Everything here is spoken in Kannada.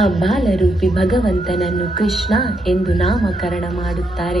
ಆ ಬಾಲರೂಪಿ ಭಗವಂತನನ್ನು ಕೃಷ್ಣ ಎಂದು ನಾಮಕರಣ ಮಾಡುತ್ತಾರೆ.